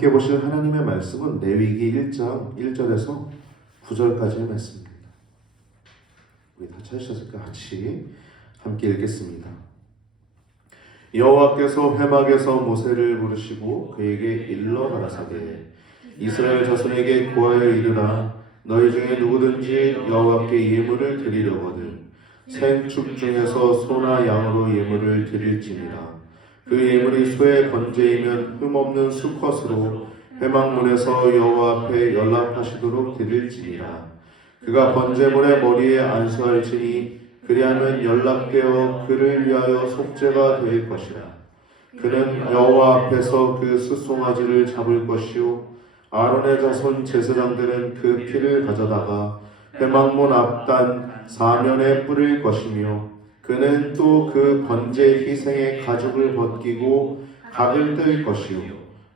함께 보실 하나님의 말씀은 레위기 1장 1절에서 9절까지의 말씀입니다. 우리 다 찾으셨을까? 같이 함께 읽겠습니다. 여호와께서 회막에서 모세를 부르시고 그에게 일러 가라사대 이스라엘 자손에게 고하여 이르라 너희 중에 누구든지 여호와께 예물을 드리려거든 생축 중에서 소나 양으로 예물을 드릴지니라 그 예물이 소의 번제이면 흠없는 수컷으로 회막문에서 여호와 앞에 연락하시도록 드릴지니라 그가 번제물의 머리에 안수할지니 그리하면 연락되어 그를 위하여 속죄가 될 것이라 그는 여호와 앞에서 그 숫송아지를 잡을 것이요 아론의 자손 제사장들은 그 피를 가져다가 회막문 앞단 사면에 뿌릴 것이며 그는 또 그 번제 희생의 가죽을 벗기고 각을 뜰 것이요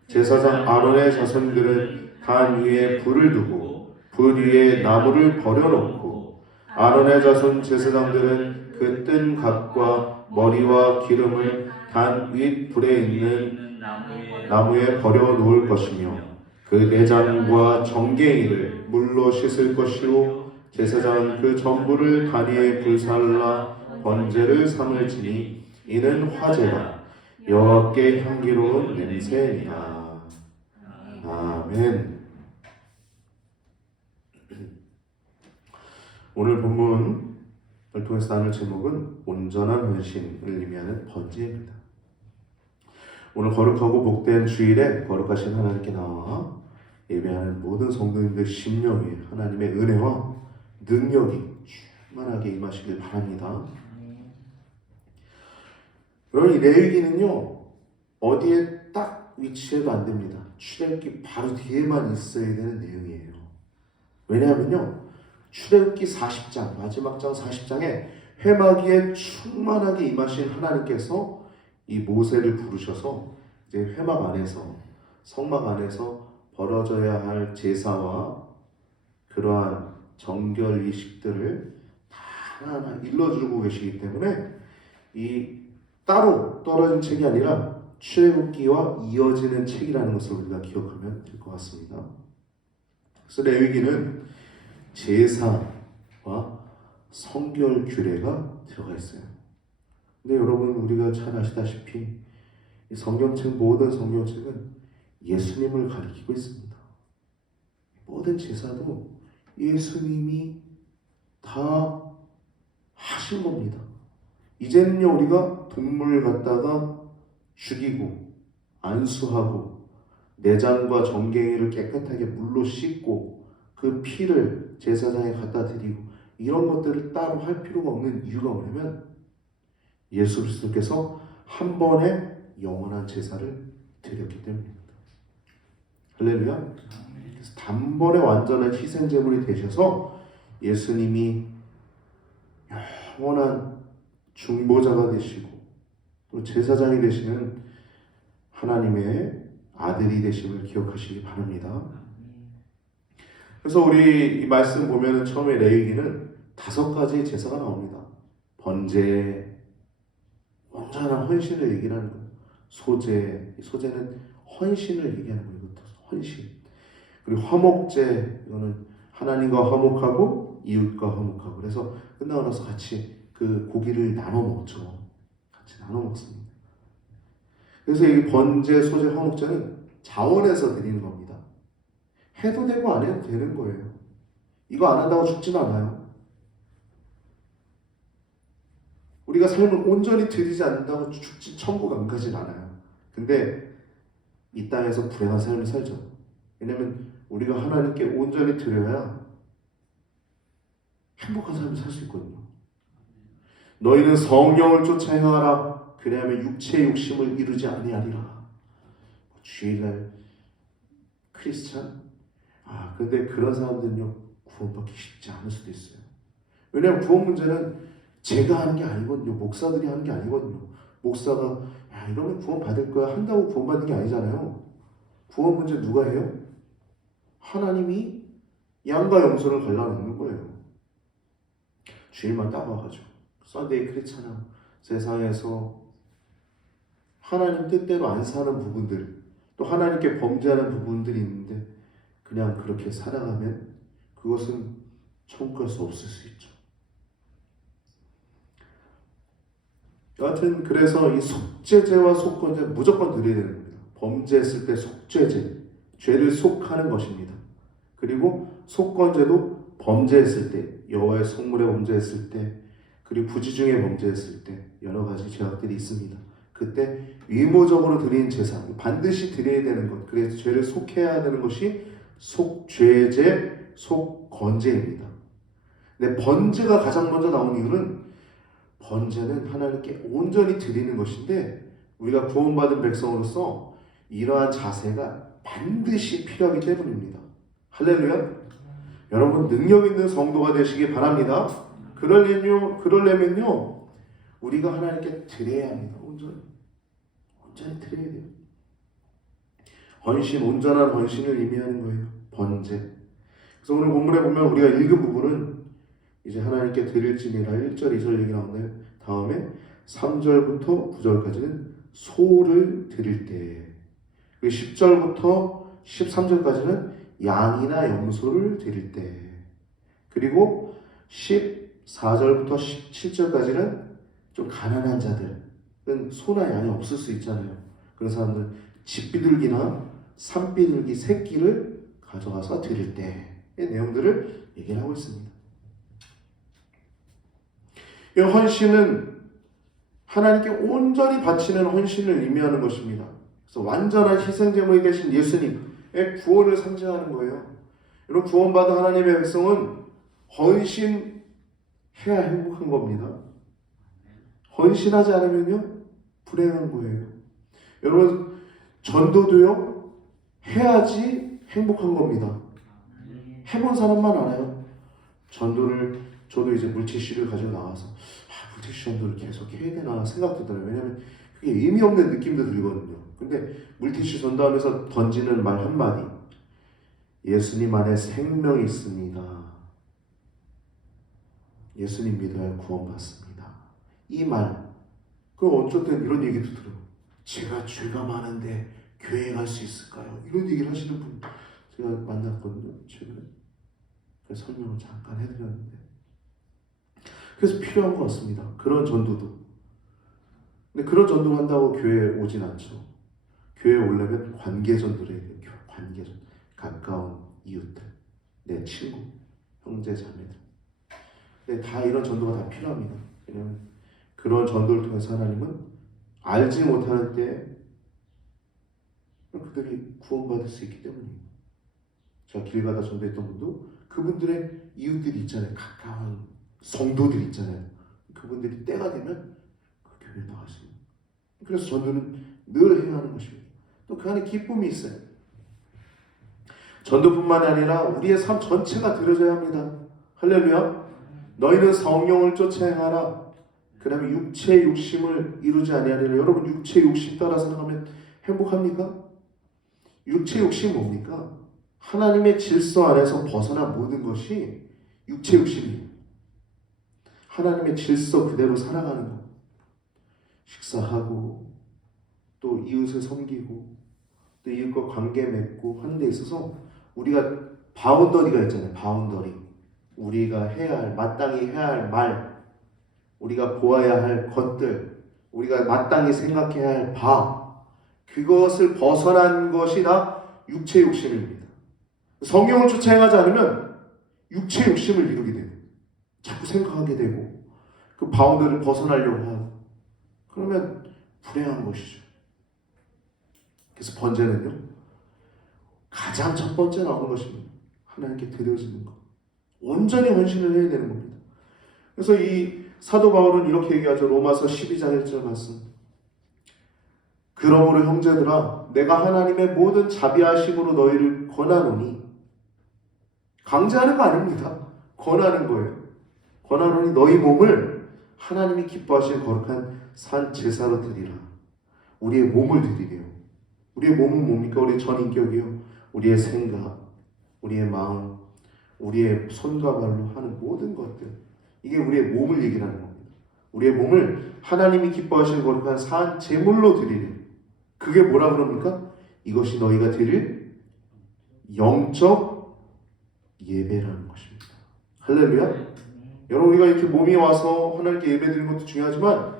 제사장 아론의 자손들은 단 위에 불을 두고 불 위에 나무를 버려놓고 아론의 자손 제사장들은 그 뜬 각과 머리와 기름을 단 윗 불에 있는 나무에 버려 놓을 것이며 그 내장과 정갱이를 물로 씻을 것이요 제사장은 그 전부를 단위에 불살라 번제를 삼을지니 이는 화제라 여호와께 향기로운 냄새니라. 아멘. 오늘 본문을 통해서 나눌 제목은 온전한 헌신을 의미하는 번제입니다. 오늘 거룩하고 복된 주일에 거룩하신 하나님께 나와 예배하는 모든 성도님들 심령에 하나님의 은혜와 능력이 충만하게 임하시길 바랍니다. 그럼 이 레위기는요 어디에 딱 위치해도 안 됩니다. 출애굽기 바로 뒤에만 있어야 되는 내용이에요. 왜냐하면요 출애굽기 40장 마지막 장 40장에 회막위에 충만하게 임하신 하나님께서 이 모세를 부르셔서 이제 회막 안에서 성막 안에서 벌어져야 할 제사와 그러한 정결 이식들을 다 하나하나 일러주고 계시기 때문에 이 따로 떨어진 책이 아니라 출애굽기와 이어지는 책이라는 것을 우리가 기억하면 될 것 같습니다. 그래서 레위기는 제사와 성결 규례가 들어가 있어요. 근데 여러분 우리가 잘 아시다시피 이 성경책 모든 성경책은 예수님을 가리키고 있습니다. 모든 제사도 예수님이 다 하신 겁니다. 이제는요 우리가 동물 갖다가 죽이고 안수하고 내장과 정갱이를 깨끗하게 물로 씻고 그 피를 제사장에 갖다 드리고 이런 것들을 따로 할 필요가 없는 이유가 뭐냐면 예수 그리스도께서 한 번에 영원한 제사를 드렸기 때문입니다. 할렐루야. 그래서 단번에 완전한 희생 제물이 되셔서 예수님이 영원한 중보자가 되시고 또 제사장이 되시는 하나님의 아들이 되심을 기억하시기 바랍니다. 그래서 우리 이 말씀 보면 처음에 레위기는 5가지 제사가 나옵니다. 번제, 온전한 헌신을 얘기하는 거예요. 소제는 헌신을 얘기하는 거예요. 헌신. 그리고 화목제, 이거는 하나님과 화목하고 이웃과 화목하고. 그래서 끝나고 나서 같이 그 고기를 나눠 먹죠. 같이 나눠 먹습니다. 그래서 이 번제, 소제, 화목제는 자원에서 드리는 겁니다. 해도 되고 안 해도 되는 거예요. 이거 안 한다고 죽진 않아요. 우리가 삶을 온전히 드리지 않는다고 죽지 천국 안 가진 않아요. 근데 이 땅에서 불행한 삶을 살죠. 왜냐면 우리가 하나님께 온전히 드려야 행복한 삶을 살 수 있거든요. 너희는 성령을 쫓아 행하라. 그래야면 육체의 욕심을 이루지 아니하리라. 주일날 크리스찬? 근데 그런 사람들은요 구원받기 쉽지 않을 수도 있어요. 왜냐하면 구원 문제는 제가 하는 게 아니거든요. 목사들이 하는 게 아니거든요. 목사가 이러면 구원 받을 거야 한다고 구원 받는 게 아니잖아요. 구원 문제 누가 해요? 하나님이 양과 염소를 갈라놓는 거예요. 주일만 따라와가지고 썬데이 크리스찬하고 세상에서 하나님 뜻대로 안 사는 부분들 또 하나님께 범죄하는 부분들이 있는데 그냥 그렇게 살아가면 그것은 천국 갈 수 없을 수 있죠. 여하튼 그래서 이 속죄제와 속건제 무조건 드려야 되는 겁니다. 범죄했을 때 속죄제, 죄를 속하는 것입니다. 그리고 속건제도 범죄했을 때, 여호와의 성물에 범죄했을 때, 그리고 부지 중에 범죄했을 때 여러 가지 죄악들이 있습니다. 그때 의무적으로 드리는 제사, 반드시 드려야 되는 것, 그래서 죄를 속해야 되는 것이 속죄제, 속건제입니다. 근데 번제가 가장 먼저 나온 이유는 번제는 하나님께 온전히 드리는 것인데 우리가 구원받은 백성으로서 이러한 자세가 반드시 필요하기 때문입니다. 할렐루야. 여러분 능력 있는 성도가 되시기 바랍니다. 그러려면요 우리가 하나님께 드려야 합니다. 온전히 드려야 돼요. 헌신, 온전한 헌신을 의미하는 거예요. 번제. 그래서 오늘 본문에 보면 우리가 읽은 부분은 이제 하나님께 드릴지니라 1절, 2절 얘기 나오는데 다음에 3절부터 9절까지는 소를 드릴 때, 그리고 10절부터 13절까지는 양이나 염소를 드릴 때, 그리고 14절부터 17절까지는 좀 가난한 자들은 소나 양이 없을 수 있잖아요. 그런 사람들 집비둘기나 산비둘기 새끼를 가져가서 드릴 때의 내용들을 얘기를 하고 있습니다. 이 헌신은 하나님께 온전히 바치는 헌신을 의미하는 것입니다. 그래서 완전한 희생제물이 되신 예수님의 구원을 상징하는 거예요. 여러분 구원받은 하나님의 백성은 헌신해야 행복한 겁니다. 헌신하지 않으면요 불행한 거예요. 여러분 전도도요 해야지 행복한 겁니다. 해본 사람만 알아요. 전도를 저도 이제 물티슈를 가지고 나와서 물티슈 전도를 계속 해야 되나 생각도 들어요. 왜냐면 그게 의미 없는 느낌도 들거든요. 근데 물티슈 전도하면서 던지는 말 한마디, 예수님 안에 생명이 있습니다. 예수님 믿어야 구원받습니다. 이 말, 그럼 어쨌든 이런 얘기도 들어요. 제가 죄가 많은데 교회 갈 수 있을까요? 이런 얘기를 하시는 분 제가 만났거든요. 최근에. 그래서 설명을 잠깐 해드렸는데, 그래서 필요한 것 같습니다. 그런 전도도. 근데 그런 전도를 한다고 교회에 오진 않죠. 교회에 오려면 관계 전도를 해야 돼요. 관계 전도. 가까운 이웃들, 내 친구, 형제, 자매들. 근데 다 이런 전도가 다 필요합니다. 왜냐하면 그런 전도를 통해서 하나님은 알지 못하는 때에 그들이 구원받을 수 있기 때문입니다. 제가 길 가다 전도했던 분도 그분들의 이웃들이 있잖아요. 가까운 성도들이 있잖아요. 그분들이 때가 되면 그 교회에 나가십니다. 그래서 전도는 늘 해야 하는 것입니다. 또 그 안에 기쁨이 있어요. 전도뿐만 아니라 우리의 삶 전체가 드려져야 합니다. 할렐루야. 너희는 성령을 쫓아 행하라. 그 다음에 육체 욕심을 이루지 아니하리라. 여러분 육체 욕심 따라 생각하면 행복합니까? 육체 욕심이 뭡니까? 하나님의 질서 안에서 벗어난 모든 것이 육체 욕심이에요. 하나님의 질서 그대로 살아가는 것. 식사하고 또 이웃을 섬기고 또 이웃과 관계 맺고 하는 데 있어서 우리가 바운더리가 있잖아요. 바운더리. 우리가 해야 할, 마땅히 해야 할 말, 우리가 보아야 할 것들, 우리가 마땅히 생각해야 할 바, 그것을 벗어난 것이 다 육체 욕심입니다. 성령을 쫓아 행하지 않으면 육체 욕심을 이루게 돼요. 자꾸 생각하게 되고 그 바운더리를 벗어나려고 하고 그러면 불행한 것이죠. 그래서 번제는요 가장 첫 번째 나오는 것입니다. 하나님께 드려지는 것, 온전히 헌신을 해야 되는 겁니다. 그래서 이 사도 바울은 이렇게 얘기하죠. 로마서 12장 1절 말씀. 그러므로 형제들아 내가 하나님의 모든 자비하심으로 너희를 권하노니, 강제하는 거 아닙니다. 권하는 거예요. 권하노니 너희 몸을 하나님이 기뻐하시는 거룩한 산 제사로 드리라. 우리의 몸을 드리래요. 우리의 몸은 뭡니까? 우리의 전인격이요. 우리의 생각, 우리의 마음, 우리의 손과 발로 하는 모든 것들. 이게 우리의 몸을 얘기하는 겁니다. 우리의 몸을 하나님이 기뻐하시는 거룩한 산 제물로 드리래요. 그게 뭐라 그럽니까? 이것이 너희가 드릴 영적 예배라는 것입니다. 할렐루야. 여러분, 우리가 이렇게 몸이 와서 하나님께 예배 드리는 것도 중요하지만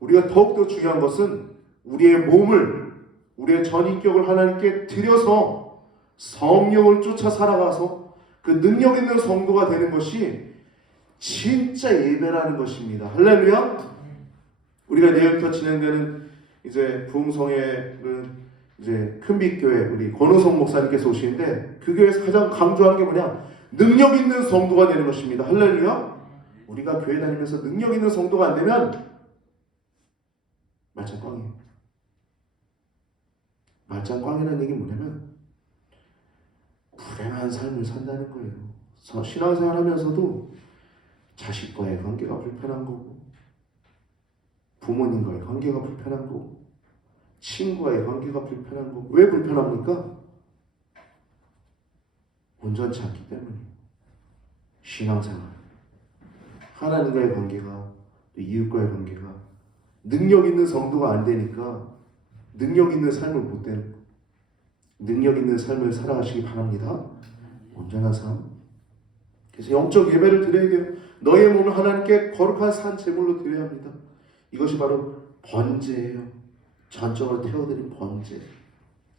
우리가 더욱더 중요한 것은 우리의 몸을, 우리의 전인격을 하나님께 드려서 성령을 쫓아 살아가서 그 능력 있는 성도가 되는 것이 진짜 예배라는 것입니다. 할렐루야. 우리가 내일부터 진행되는 이제 부흥성회는 이제 큰빛교회 우리 권호성 목사님께서 오시는데 그 교회에서 가장 강조하는 게 뭐냐? 능력 있는 성도가 되는 것입니다. 할렐루야. 우리가 교회 다니면서 능력 있는 성도가 안 되면 말짱꽝이에요. 말짱꽝이라는 얘기는 뭐냐면 불행한 삶을 산다는 거예요. 신앙생활 하면서도 자식과의 관계가 불편한 거고, 부모님과의 관계가 불편한 거고, 친구와의 관계가 불편한 거고. 왜 불편합니까? 온전치 않기 때문이에요. 신앙생활, 하나님과의 관계가, 또 이웃과의 관계가 능력 있는 성도가 안 되니까 능력 있는 삶을 못 되는 거예요. 능력 있는 삶을 살아가시기 바랍니다. 온전한 삶. 그래서 영적 예배를 드려야 돼요. 너의 몸을 하나님께 거룩한 산 제물로 드려야 합니다. 이것이 바로 번제예요. 전적으로 태워드린 번제.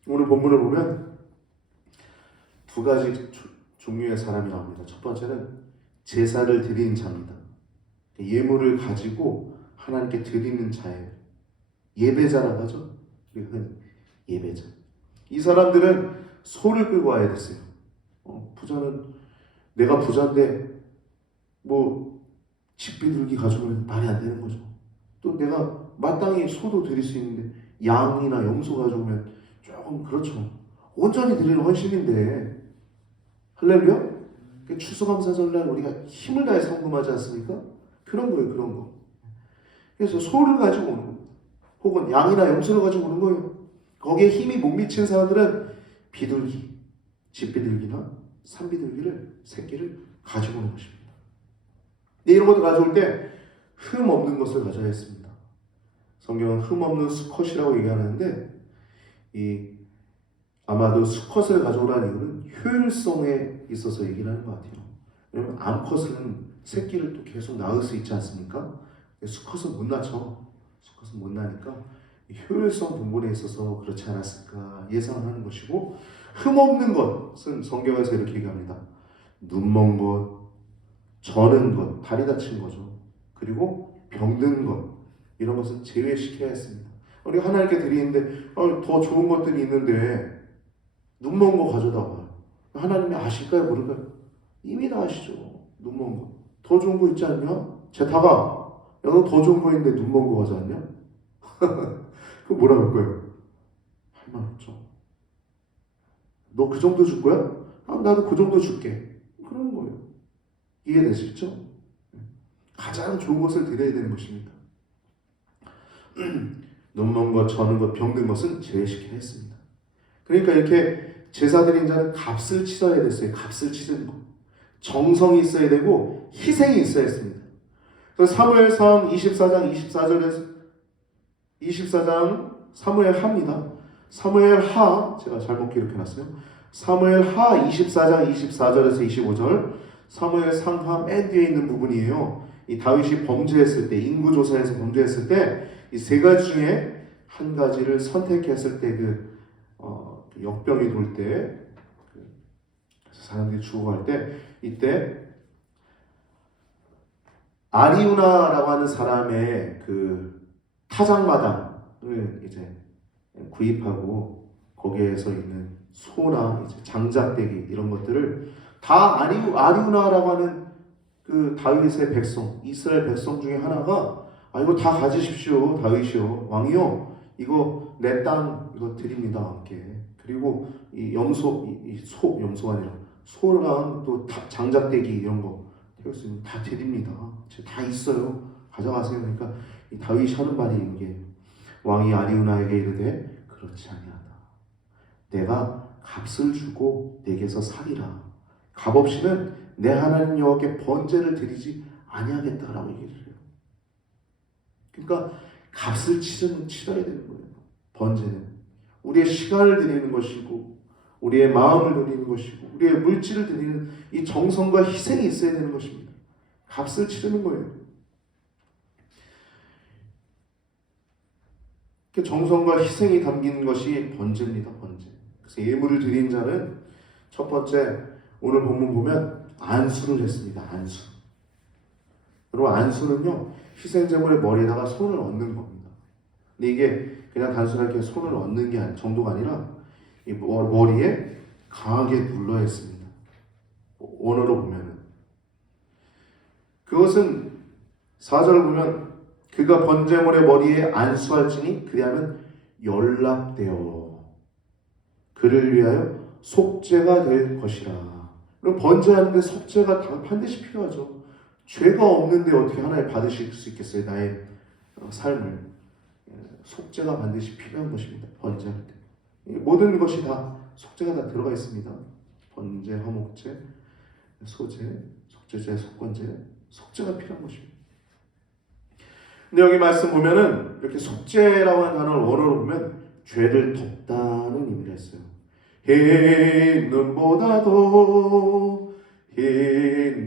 오늘 본문을 보면 두 가지 종류의 사람이 나옵니다. 첫 번째는 제사를 드리는 자입니다. 예물을 가지고 하나님께 드리는 자예요. 예배자라고 하죠. 예배자. 이 사람들은 소를 끌고 와야 됐어요. 부자는 내가 부자인데 뭐 집비둘기 가져오면 말이 안 되는 거죠. 또 내가 마땅히 소도 드릴 수 있는데 양이나 염소 가져오면 조금 그렇죠. 온전히 드리는 헌신인데, 할렐루야? 추수감사절날 우리가 힘을 다해 성금하지 않습니까? 그런 거예요, 그런 거. 그래서 소를 가지고 오는 거, 혹은 양이나 염소를 가지고 오는 거예요. 거기에 힘이 못 미친 사람들은 비둘기, 집비둘기나 산비둘기를, 새끼를 가지고 오는 것입니다. 근데 이런 것을 가져올 때 흠 없는 것을 가져야 했습니다. 성경은 흠 없는 수컷이라고 얘기하는데, 아마도 수컷을 가져오라는 이유는 효율성에 있어서 얘기를 하는 것 같아요. 왜냐면 암컷은 새끼를 또 계속 낳을 수 있지 않습니까? 수컷은 못 낳죠. 수컷은 못 낳으니까 효율성 부분에 있어서 그렇지 않았을까 예상하는 것이고, 흠없는 것은 성경에서 이렇게 얘기합니다. 눈먼 것, 저는 것, 다리 다친 거죠. 그리고 병든 것, 이런 것은 제외시켜야 했습니다. 우리가 하나님께 드리는데 더 좋은 것들이 있는데 눈먼 거 가져다 봐요. 하나님이 아실까요, 모를까요? 이미 다 아시죠. 눈먼 거. 더 좋은 거 있지 않냐? 제타가, 야, 너 더 좋은 거 있는데 눈먼 거 가져왔냐? 그럼 뭐라 그럴 거예요? 할 말 없죠. 너 그 정도 줄 거야? 나도 그 정도 줄게. 그런 거예요. 이해되시죠? 가장 좋은 것을 드려야 되는 것입니다. 눈먼 것, 저는 것, 병든 것은 제외시켜야 했습니다. 그러니까 이렇게 제사 드린 자는 값을 치러야 됐어요. 값을 치르는 것. 정성이 있어야 되고 희생이 있어야 했습니다. 그래서 사무엘상 24장 24장 사무엘 하입니다. 사무엘 하, 제가 잘못 기록해놨어요. 사무엘 하 24장 24절에서 25절, 사무엘 상하 맨 뒤에 있는 부분이에요. 이 다윗이 범죄했을 때, 인구조사에서 범죄했을 때 이 세 가지 중에 한 가지를 선택했을 때 역병이 돌 때, 사람들이 죽어갈 때, 이때 아리우나라고 하는 사람의 그 타작마당을 이제 구입하고 거기에서 있는 소나 이제 장작대기 이런 것들을 다 아리우나라고 하는 그 다윗의 백성, 이스라엘 백성 중에 하나가 이거 다 가지십시오, 다윗이요, 왕이요, 이거 내 땅 이거 드립니다, 함께. 그리고 이 염소가 아니라 소랑 또 장작대기 이런 거 다 드립니다. 다 있어요. 가져가세요. 그러니까 이 다윗이 하는 말이 이게, 왕이 아리우나에게 이르되 그렇지 아니하다. 내가 값을 주고 내게서 사리라. 값 없이는 내 하나님 여호와께 번제를 드리지 아니하겠다라고 얘기를 해요. 그러니까 값을 치러야 되는 거예요. 번제는 우리의 시간을 드리는 것이고 우리의 마음을 드리는 것이고 우리의 물질을 드리는 이 정성과 희생이 있어야 되는 것입니다. 값을 치르는 거예요. 그 정성과 희생이 담긴 것이 번제입니다. 번제. 그래서 예물을 드린 자는 첫 번째 오늘 본문 보면 안수를 했습니다. 안수. 여러분 안수는요 희생제물의 머리에다가 손을 얹는 겁니다. 근데 이게 그냥 단순하게 손을 얹는 게 정도가 아니라 이 머리에 강하게 눌러야 했습니다. 원어로 보면은 그것은 4절을 보면 그가 번제물의 머리에 안수할지니 그리하면 연락되어 그를 위하여 속죄가 될 것이라. 그럼 번제하는데 속죄가 반드시 필요하죠. 죄가 없는데 어떻게 하나님 받으실 수 있겠어요? 나의 삶을. 속죄가 반드시 필요한 것입니다. 번제할 때. 모든 것이 다 속죄가 다 들어가 있습니다. 번제, 화목제, 소제, 속죄제, 속건제, 속죄가 필요한 것입니다. 근데 여기 말씀 보면은 이렇게 속죄라고 하는 단어를 원어로 보면 죄를 덮다는 의미가 있어요. 흰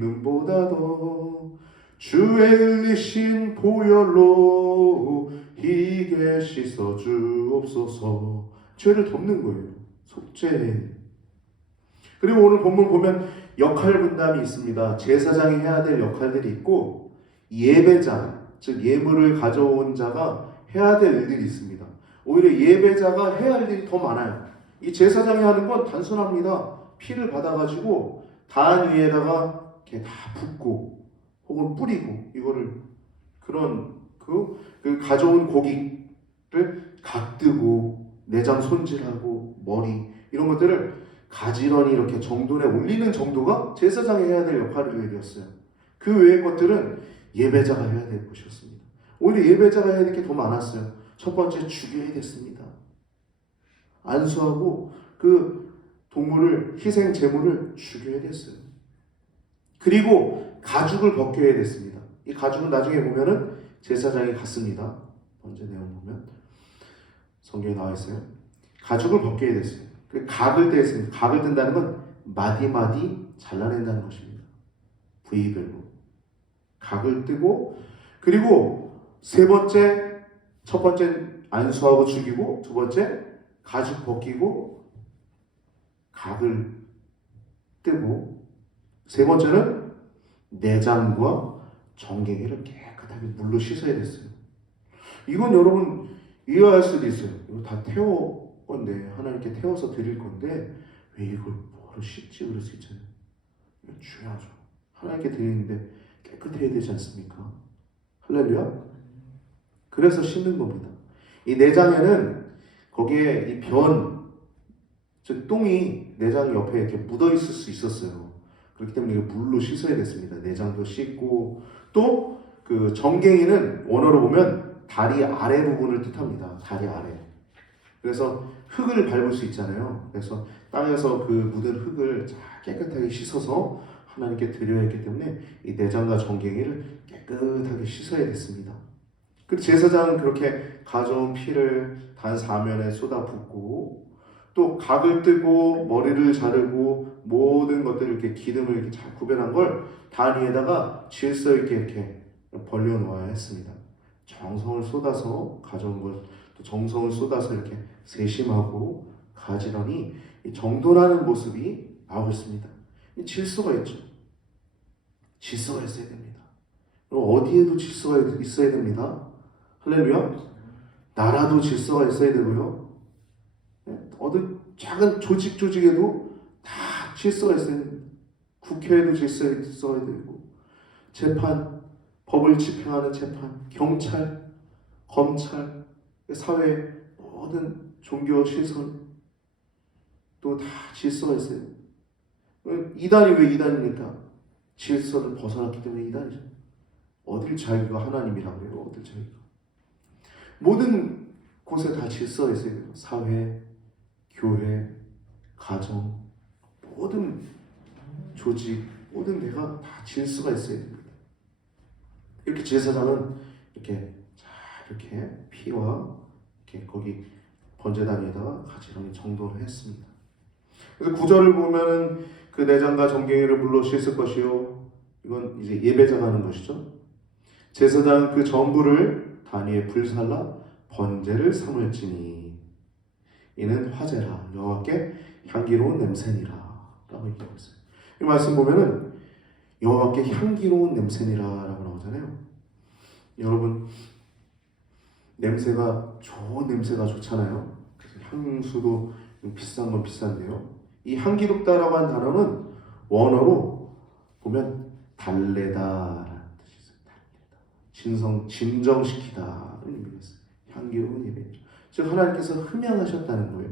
눈보다도 주의 흘리신 보혈로 희게 씻어 주옵소서. 죄를 덮는 거예요. 속죄. 그리고 오늘 본문 보면 역할 분담이 있습니다. 제사장이 해야 될 역할들이 있고 예배자, 즉 예물을 가져온 자가 해야 될 일들이 있습니다. 오히려 예배자가 해야 할 일이 더 많아요. 이 제사장이 하는 건 단순합니다. 피를 받아가지고 단 위에다가 이렇게 다 붓고 혹은 뿌리고 이거를 그 가져온 고기를 각뜨고 내장 손질하고 머리 이런 것들을 가지런히 이렇게 정돈에 올리는 정도가 제사장이 해야 될 역할이었어요. 그 외의 것들은 예배자가 해야 될 것이었습니다. 오히려 예배자가 해야 될 게 더 많았어요. 첫 번째 죽여야 됐습니다. 안수하고 그 동물을 희생 제물을 죽여야 됐어요. 그리고 가죽을 벗겨야 됐습니다. 이 가죽은 나중에 보면은 제사장이 갔습니다. 번제 내용 보면 성경에 나와 있어요. 가죽을 벗겨야 됐어요. 각을 떼었습니다. 각을 뜬다는 건 마디마디 잘라낸다는 것입니다. 부위별로 각을 뜨고 그리고 첫 번째 안수하고 죽이고 두 번째 가죽 벗기고 각을 뜨고 세 번째는 내장과 정갱이를 깨끗하게 물로 씻어야 됐어요. 이건 여러분 이해할 수도 있어요. 이거 다 태워 건데 하나님께 태워서 드릴 건데 왜 이걸 뭐로 씻지 그럴 수 있잖아요. 이거 중요하죠. 하나님께 드리는데 깨끗해야 되지 않습니까? 할렐루야. 그래서 씻는 겁니다. 이 내장에는 거기에 이 즉 똥이 내장 옆에 이렇게 묻어 있을 수 있었어요. 그렇기 때문에 이거 물로 씻어야 됐습니다. 내장도 씻고 또 그 정갱이는 원어로 보면 다리 아래 부분을 뜻합니다. 다리 아래. 그래서 흙을 밟을 수 있잖아요. 그래서 땅에서 그 묻은 흙을 깨끗하게 씻어서 하나님께 드려야 했기 때문에 이 내장과 정갱이를 깨끗하게 씻어야 됐습니다. 그리고 제사장은 그렇게 가져온 피를 단 사면에 쏟아붓고 또 각을 뜨고 머리를 자르고 모든 것들을 이렇게 기름을 이렇게 잘 구별한 걸 단 위에다가 질서 있게 이렇게 벌려 놓아야 했습니다. 정성을 쏟아서 가져온 것, 또 정성을 쏟아서 이렇게 세심하고 가지런히 정돈하는 모습이 나오고 있습니다. 질서가 있죠. 질서가 있어야 됩니다. 어디에도 질서가 있어야 됩니다. 할렐루야. 나라도 질서가 있어야 되고요. 어느 작은 조직에도 다 질서가 있어야 됩니다. 국회에도 질서가 있어야 되고 재판, 법을 집행하는 재판, 경찰, 검찰, 사회 모든 종교 시설 또 다 질서가 있어요. 이단이 왜 이단입니까? 질서를 벗어났기 때문에 이단이죠. 어딜 자기가 하나님이라고 해요? 어딜 자기가? 모든 곳에 다 질서가 있어요. 사회, 교회, 가정, 모든 조직, 모든 데가 다 질서가 있어야 됩니다. 이렇게 제사장은 이렇게 잘 이렇게 피와 이렇게 거기 번제단에다가 가지런히 정돈을 했습니다. 그래서 구절을 보면은 그 내장과 정갱이를 물로 씻을 것이요. 이건 이제 예배자가 하는 것이죠. 제사장 그 전부를 단 위에 불살라 번제를 삼을지니 이는 화제라 여호와께 향기로운 냄새니라 라고 얘기하고 있어요. 이 말씀 보면은 여호와께 향기로운 냄새니라 라고 나오잖아요. 여러분 냄새가 좋은 냄새가 좋잖아요. 향수도 비싼 건 비싼데요. 이 향기롭다라고 한 단어는 원어로 보면 달래다라는 뜻이 있어요. 진정시키다는 의미가 있어요. 향기로운 예배. 즉 하나님께서 흠양하셨다는 거예요.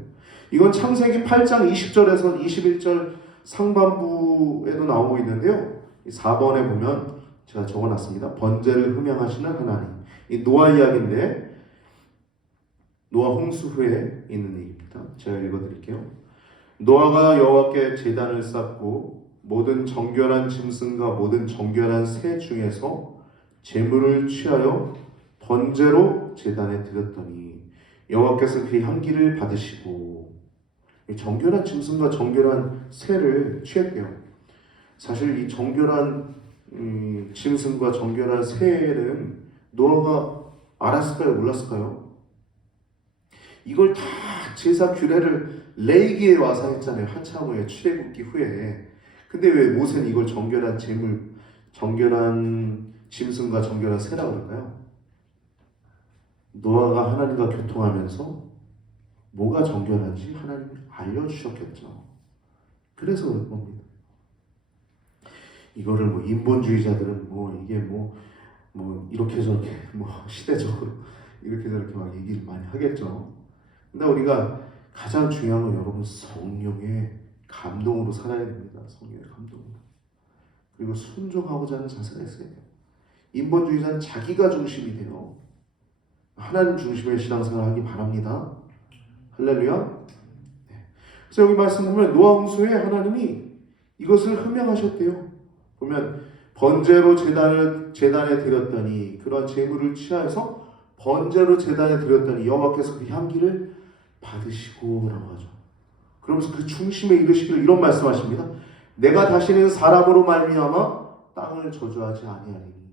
이건 창세기 8장 20절에서 21절 상반부에도 나오고 있는데요. 4번에 보면 제가 적어놨습니다. 번제를 흠양하시는 하나님. 이 노아 이야기인데 노아 홍수 후에 있는 얘기입니다. 제가 읽어드릴게요. 노아가 여호와께 제단을 쌓고 모든 정결한 짐승과 모든 정결한 새 중에서 제물을 취하여 번제로 제단에 드렸더니 여호와께서 그 향기를 받으시고 정결한 짐승과 정결한 새를 취했대요. 사실 이 정결한 짐승과 정결한 새는 노아가 알았을까요? 몰랐을까요? 이걸 다 제사 규례를 레위기에 와서 했잖아요. 한참 후에 출애굽기 후에. 근데 왜 모세는 이걸 정결한 제물, 정결한 짐승과 정결한 새라고 그럴까요? 노아가 하나님과 교통하면서 뭐가 정결한지 하나님이 알려주셨겠죠. 그래서 그런 겁니다. 이거를 뭐 인본주의자들은 이게 이렇게 저렇게 시대적으로 이렇게 저렇게 막 얘기를 많이 하겠죠. 근데 우리가 가장 중요한 건 여러분 성령의 감동으로 살아야 됩니다. 성령의 감동으로. 그리고 순종하고자 하는 자세가 있어야 돼요. 인본주의자는 자기가 중심이 돼요. 하나님 중심의 신앙생활을 하기 바랍니다. 할렐루야. 네. 그래서 여기 말씀 보면 노아 홍수에 하나님이 이것을 흠양하셨대요. 보면 번제로 제단에 드렸더니 그런 제물을 취하여서 번제로 제단에 드렸더니 여호와께서 그 향기를 받으시고라고 하죠. 그러면서 그 중심에 이르시기를 이런 말씀하십니다. 내가 다시는 사람으로 말미암아 땅을 저주하지 아니하리니.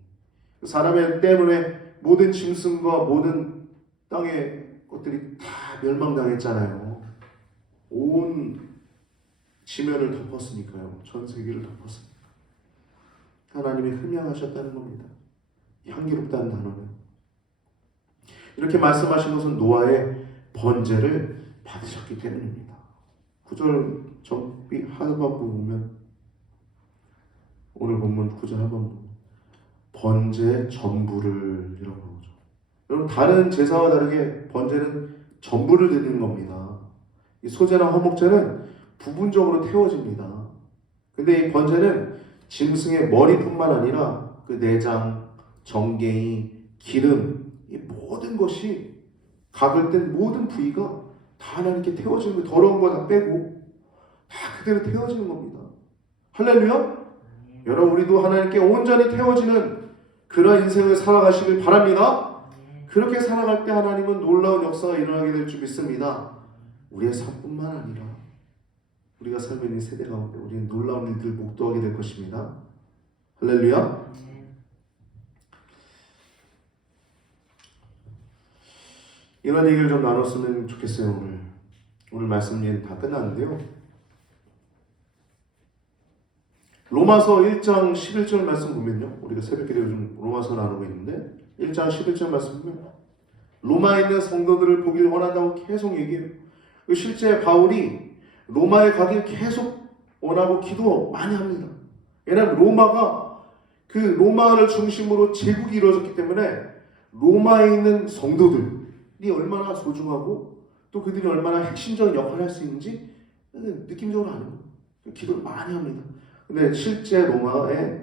사람 때문에 모든 짐승과 모든 땅의 것들이 다 멸망당했잖아요. 온 지면을 덮었으니까요. 전 세계를 덮었으니까. 하나님이 흠양하셨다는 겁니다. 향기롭다는 단어는. 이렇게 말씀하신 것은 노아의 번제를 받으셨기 때문입니다. 9절 정비 하반부 보면 오늘 본문 9절 하반부 번제의 전부를 이라고 나오죠. 여러분 다른 제사와 다르게 번제는 전부를 드리는 겁니다. 이 소제나 화목제는 부분적으로 태워집니다. 근데 이 번제는 짐승의 머리뿐만 아니라 그 내장, 정갱이, 기름 이 모든 것이 각을 뗀 모든 부위가 다 하나님께 태워지는 거예요. 더러운 거 다 빼고 다 그대로 태워지는 겁니다. 할렐루야? 여러분 우리도 하나님께 온전히 태워지는 그런 인생을 살아가시길 바랍니다. 그렇게 살아갈 때 하나님은 놀라운 역사가 일어나게 될 줄 믿습니다. 우리의 삶뿐만 아니라 우리가 살고 있는 세대 가운데 우리는 놀라운 일들 목도하게 될 것입니다. 할렐루야. 이런 얘기를 좀 나눴으면 좋겠어요. 오늘 말씀이 다 끝났는데요. 로마서 1장 11절 말씀 보면요. 우리가 새벽기도 요즘 로마서 나누고 있는데 1장 11절 말씀 보면 로마에 있는 성도들을 보길 원한다고 계속 얘기해요. 실제 바울이 로마에 가길 계속 원하고 기도 많이 합니다. 왜냐하면 로마가 그 로마를 중심으로 제국이 이루어졌기 때문에 로마에 있는 성도들이 얼마나 소중하고 또 그들이 얼마나 핵심적인 역할을 할 수 있는지 느낌적으로 아는 거예요. 기도를 많이 합니다. 근데 실제 로마에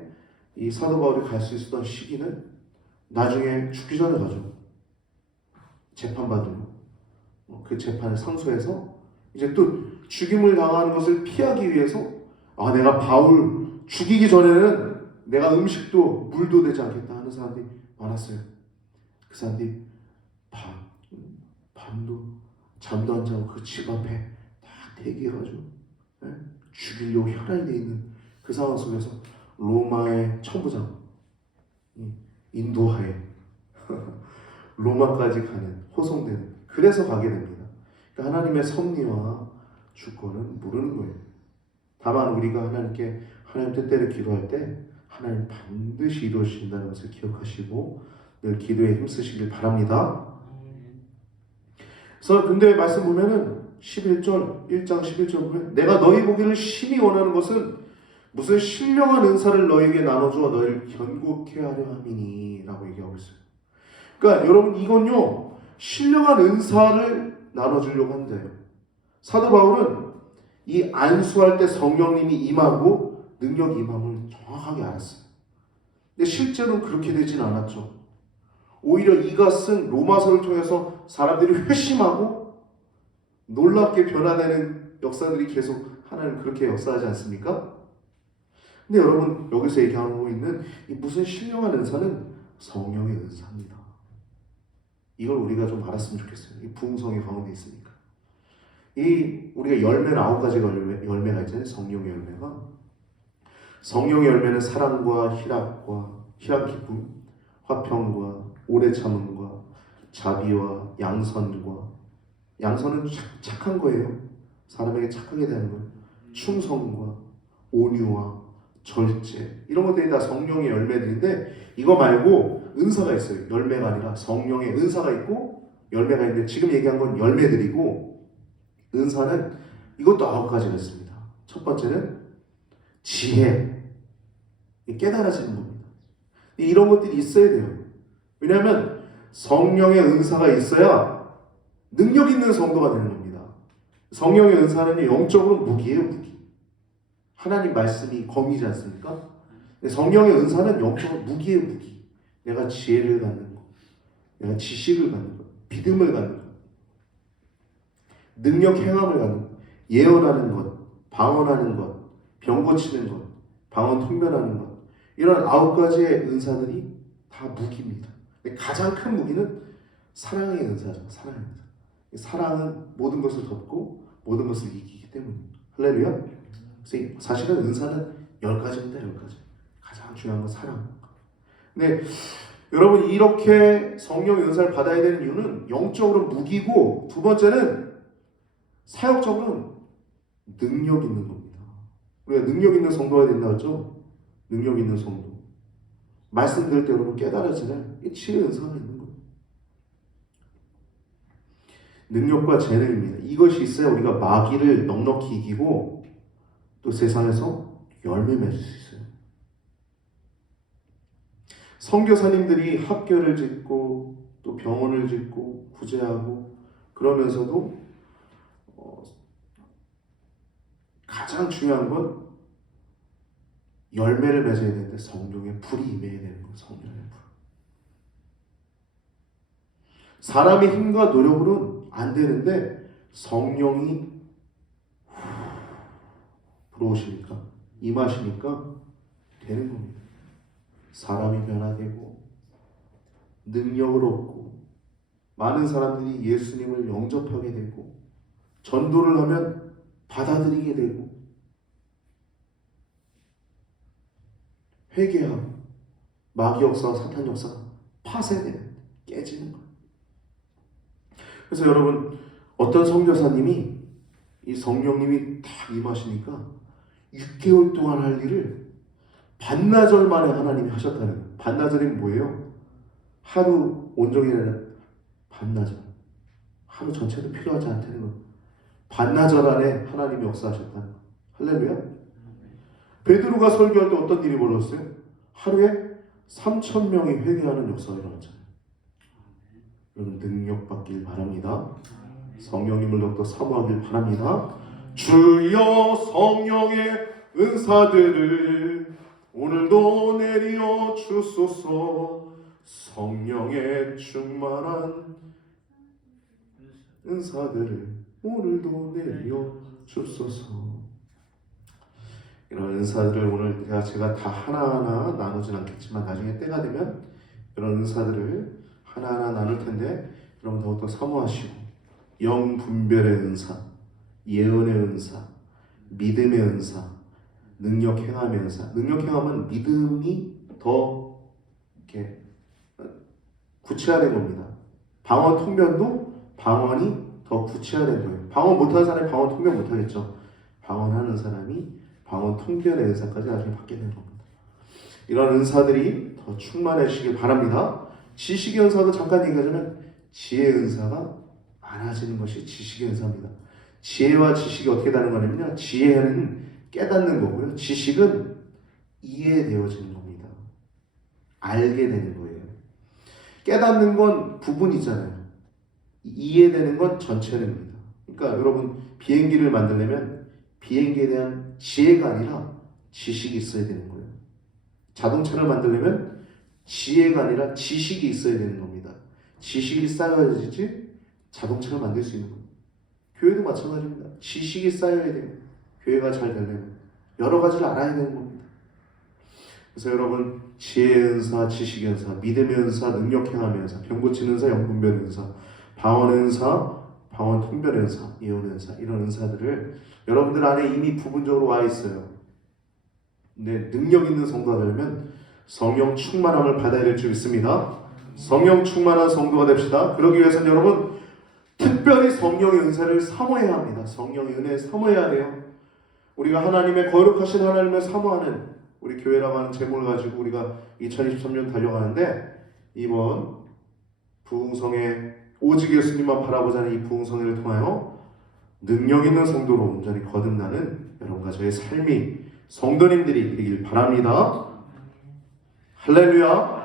이 사도 바울이 갈 수 있었던 시기는 나중에 죽기 전에 가죠. 재판받으며 그 재판을 상소해서 이제 또 죽임을 당하는 것을 피하기 위해서 내가 바울 죽이기 전에는 내가 음식도 물도 되지 않겠다 하는 사람들이 많았어요. 그 사람들이 밤도 잠도 안 자고 그 집 앞에 딱 대기해가지고 죽이려고 혈안이 돼 있는 그 상황 속에서 로마의 천부장 인도하에 로마까지 가는 호송되는 그래서 가게 됩니다. 그러니까 하나님의 섭리와 주권은 모르는 거예요. 다만 우리가 하나님께 하나님 뜻대로 기도할 때 하나님 반드시 이루어주신다는 것을 기억하시고 늘 기도에 힘쓰시길 바랍니다. 그래서 근데 말씀 보면은 11절 1장 11절 보면 내가 너희 보기를 심히 원하는 것은 무슨 신령한 은사를 너희에게 나눠주어 너희를 견고케 하려 함이니 라고 얘기하고 있어요. 그러니까 여러분 이건요 신령한 은사를 나눠주려고 한대요. 사도 바울은 이 안수할 때 성령님이 임하고 능력이 임함을 정확하게 알았어요. 근데 실제로는 그렇게 되진 않았죠. 오히려 이것은 로마서를 통해서 사람들이 회심하고 놀랍게 변화되는 역사들이 계속 하나님 그렇게 역사하지 않습니까? 근데 여러분 여기서 얘기하고 있는 이 무슨 신령한 은사는 성령의 은사입니다. 이걸 우리가 좀 알았으면 좋겠어요. 이 부흥성의 가운데 있으니까. 이 우리가 열매는 9가지가 열매가 있잖아요. 성령의 열매가. 성령의 열매는 사랑과 희락 기쁨, 화평과 오래 참음과 자비와 양선과 양선은 착한 거예요. 사람에게 착하게 되는 거예요. 충성과 온유와 절제 이런 것들이 다 성령의 열매들인데 이거 말고 은사가 있어요. 열매가 아니라 성령의 은사가 있고 열매가 있는데 지금 얘기한 건 열매들이고 은사는 이것도 9가지가 있습니다. 첫 번째는 지혜, 깨달아지는 겁니다. 이런 것들이 있어야 돼요. 왜냐하면 성령의 은사가 있어야 능력 있는 성도가 되는 겁니다. 성령의 은사는 영적으로 무기예요, 무기. 하나님 말씀이 검이지 않습니까? 성령의 은사는 영적으로 무기예요, 무기. 내가 지혜를 갖는 것, 내가 지식을 갖는 것, 믿음을 갖는 것, 능력 행함을 갖는 것, 예언하는 것, 방언하는 것, 병 고치는 것, 방언 통변하는 것 이런 9가지의 은사들이 다 무기입니다. 가장 큰 무기는 사랑의 은사죠. 사랑의 은사. 사랑은 모든 것을 덮고 모든 것을 이기기 때문입니다. 할렐루야. 그래서 사실은 은사는 10가지입니다. 10가지. 가장 중요한 건 사랑. 근데 여러분 이렇게 성령의 은사를 받아야 되는 이유는 영적으로 무기고 두 번째는 사역적으로는 능력 있는 겁니다. 우리가 능력 있는 성도가 된다 했죠? 능력 있는 성도. 말씀 들을 때 여러분 깨달아지는 이 지혜의 은사가 있는 거예요. 능력과 재능입니다. 이것이 있어야 우리가 마귀를 넉넉히 이기고 또 세상에서 열매 맺을 수 있어요. 선교사님들이 학교를 짓고 또 병원을 짓고 구제하고 그러면서도 가장 중요한 건 열매를 맺어야 되는데 성령의 불이 임해야 되는 거예요. 성령의 불. 사람의 힘과 노력으로는 안 되는데 성령이 불어오시니까 임하시니까 되는 겁니다. 사람이 변화되고 능력을 얻고 많은 사람들이 예수님을 영접하게 되고 전도를 하면 받아들이게 되고 회개하고 마귀 역사와 사탄 역사가 파쇄되는 깨지는 거예요. 그래서 여러분 어떤 선교사님이 이 성령님이 딱 임하시니까 6개월 동안 할 일을 반나절 만에 하나님이 하셨다는 거예요. 반나절이 뭐예요? 하루 온종일 아니라 반나절. 하루 전체도 필요하지 않다는 거예요. 반나절 안에 하나님이 역사하셨다는 거예요. 할렐루야. 베드로가 설교할 때 어떤 일이 벌어졌어요? 하루에 3,000명이 회개하는 역사가 일어났잖아요. 여러분 능력 받길 바랍니다. 성령님을 더욱더 사모하길 바랍니다. 주여 성령의 은사들을 오늘도 내려 주소서. 성령의 충만한 은사들을 오늘도 내려 주소서. 이런 은사들을 오늘 제가 다 하나하나 나누진 않겠지만 나중에 때가 되면 이런 은사들을 하나하나 나눌 텐데 여러분 더욱더 사모하시고 영분별의 은사, 예언의 은사, 믿음의 은사, 능력 행함의 은사. 능력 행함은 믿음이 더 이렇게 구체화된 겁니다. 방언 통변도 방언이 더 구체화된 거예요. 방언 못하는 사람이 방언 통변 못하겠죠. 방언하는 사람이 방언 통변의 은사까지 나중에 받게 되는 겁니다. 이런 은사들이 더 충만해지길 바랍니다. 지식의 은사도 잠깐 얘기하자면 지혜의 은사가 많아지는 것이 지식의 은사입니다. 지혜와 지식이 어떻게 다른 거냐면요. 지혜는 깨닫는 거고요. 지식은 이해되어지는 겁니다. 알게 되는 거예요. 깨닫는 건 부분이잖아요. 이해되는 건 전체입니다. 그러니까 여러분 비행기를 만들려면 비행기에 대한 지혜가 아니라 지식이 있어야 되는 거예요. 자동차를 만들려면 지혜가 아니라 지식이 있어야 되는 겁니다. 지식이 쌓여야지 자동차를 만들 수 있는 겁니다. 교회도 마찬가지입니다. 지식이 쌓여야 돼요. 교회가 잘 되려면 여러 가지를 알아야 되는 겁니다. 그래서 여러분 지혜의 은사, 지식의 은사, 믿음의 은사, 능력 행함의 은사, 병 고치는 은사, 영분별의 은사, 방언의 은사, 방언 통변의 은사, 예언의 은사, 이런 은사들을 여러분들 안에 이미 부분적으로 와 있어요. 근데 능력 있는 성도가 되려면 성령 충만함을 받아야 될 줄 믿습니다. 성령 충만한 성도가 됩시다. 그러기 위해서는 여러분 특별히 성령의 은사를 사모해야 합니다. 성령의 은혜를 사모해야 돼요. 우리가 하나님의 거룩하신 하나님을 사모하는 우리 교회라고 하는 제목을 가지고 우리가 2023년 달려가는데 이번 부흥성회 오직 예수님만 바라보자는 이 부흥성회를 통하여 능력 있는 성도로 온전히 거듭나는 여러분과 저의 삶이 성도님들이 되길 바랍니다. 할렐루야.